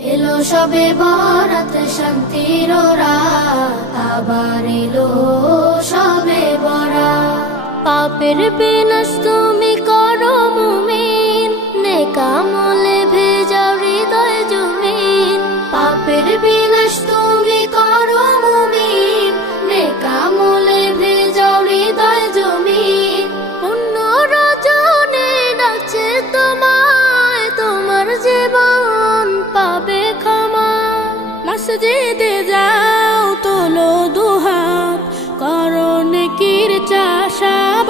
এলো সবে বরাত শান্তির রাত, আবার এলো সবে বরাত। পাপের বিনাশ তুমি করো মুমিন, নেক আমলে ভেজাও হৃদয় জমিন। পাপের বিনাশ তুমি করো মুমিন, নেক আমলে ভেজাও হৃদয় জমিন। পুণ্য রজনে ডাকছে তোমায়, তোমার জীবন পাবে ক্ষমা। মসজিদে যাও, তোলো দুহাত, করো নেকির চাষাবাদ।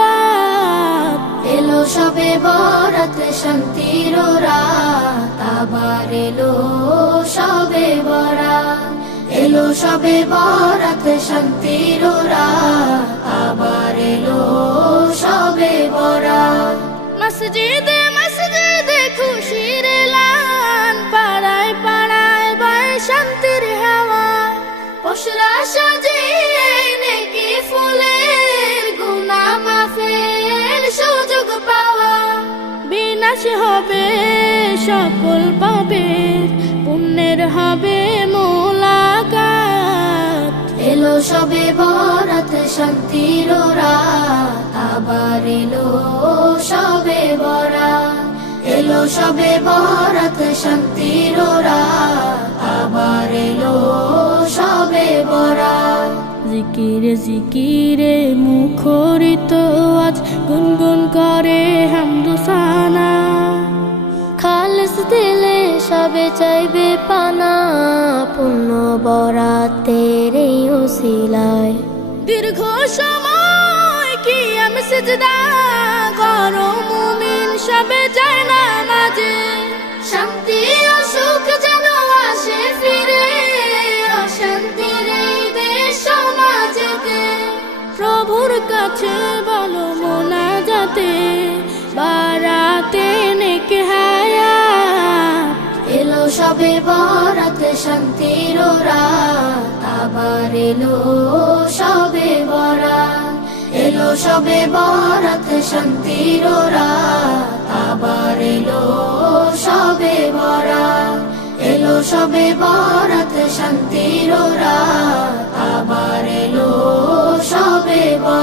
এলো সবে বরাত শান্তির রাত, আবার এলো সবে বরাত। এলো সবে বরাত শান্তির রাত, আবার এলো সবে বরাত। মসজিদে মসজিদে খুশির এলান, পাড়ায় পাড়ায় বয় শান্তির হাওয়া। পশরা সাজিয়ে নেকি ফুলের, গুনাহ মাফের সুযোগ পাওয়া। বিনাশ হবে সকল পাপের, পুণ্যের হবে মোলাকাত। এলো সবে বরাত শান্তির রাত, আবার এলো সবে বরাত। এলো সবে বরাত শান্তির রাত, আবার এলো সবে বরাত। জিকিরে জিকিরে মুখরিত আজ, গুনগুন করে হামদুসানা। খালেস দিলে সবে চাইবে পানা, পুণ্য বরাতের এই উসিলায়। দীর্ঘ সময় কি আমি সিজদা করো মুমিন, সবে যায় না মাঝে। শান্তি ও সুখ যেন আসে ফিরে, অশান্তির এই দেশ সমাজেতে। প্রভুর কাছে বলো মোনাজাতে, বারাতে নেক হায়াত। এলো সবে বরাত শান্তির রাত, আবার এলো সবে বরাত। এলো সবে বরাত শান্তির রাত, আবার এলো সবে বরাত। এলো সবে বরাত শান্তির রাত, আবার এলো সবে বরাত।